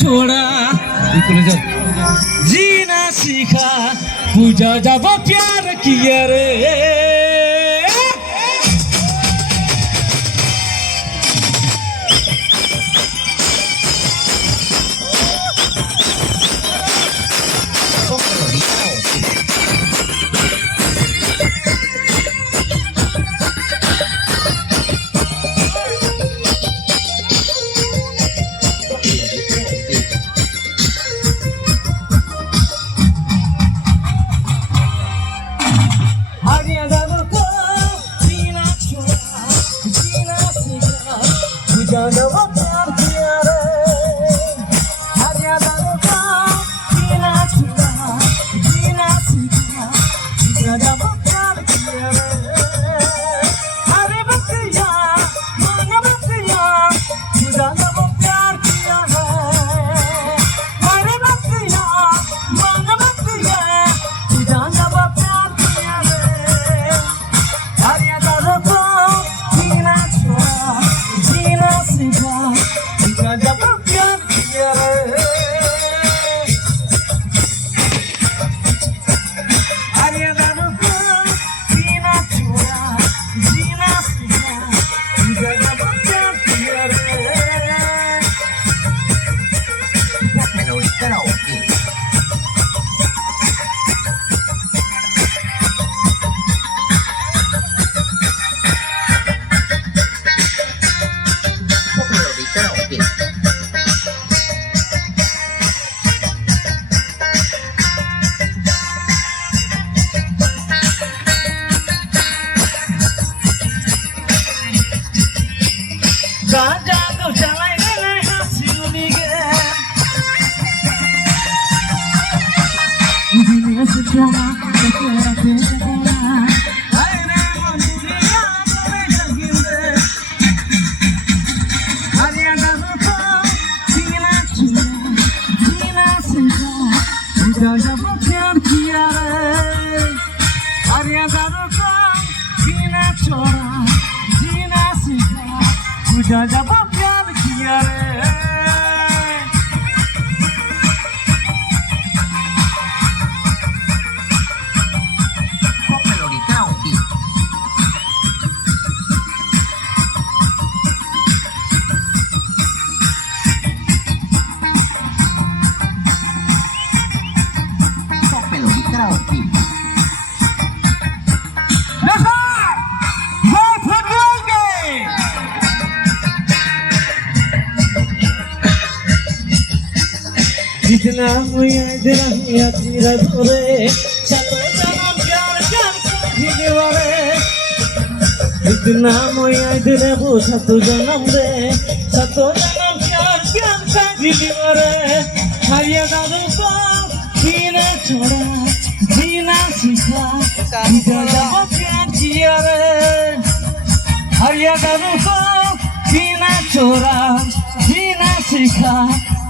छोड़ा जीना सीखा पूजा जब प्यार किया रे जब प्यार किया रे जितना मुझे दिया तेरा धोरे चलो जन्म प्यार कर भिजवारे जितना मुझे दिले वो सतो जन्म दे सतो जन्म प्यार कर भिजवारे हरिया दादू को जीना छोड़ा जीना सीखा जब प्यार किया रे हरिया दादू को जीना छोड़ा जीना सीखा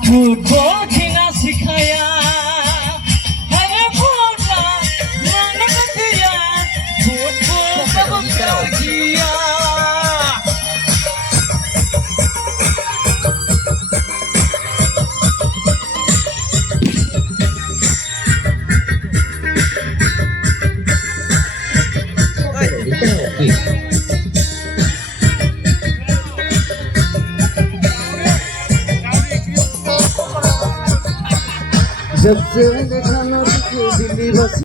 झूठो जीना सिखाया अरे बोला मन दिया झूठो सब प्यार किया जब से देखा ना दिल्ली बस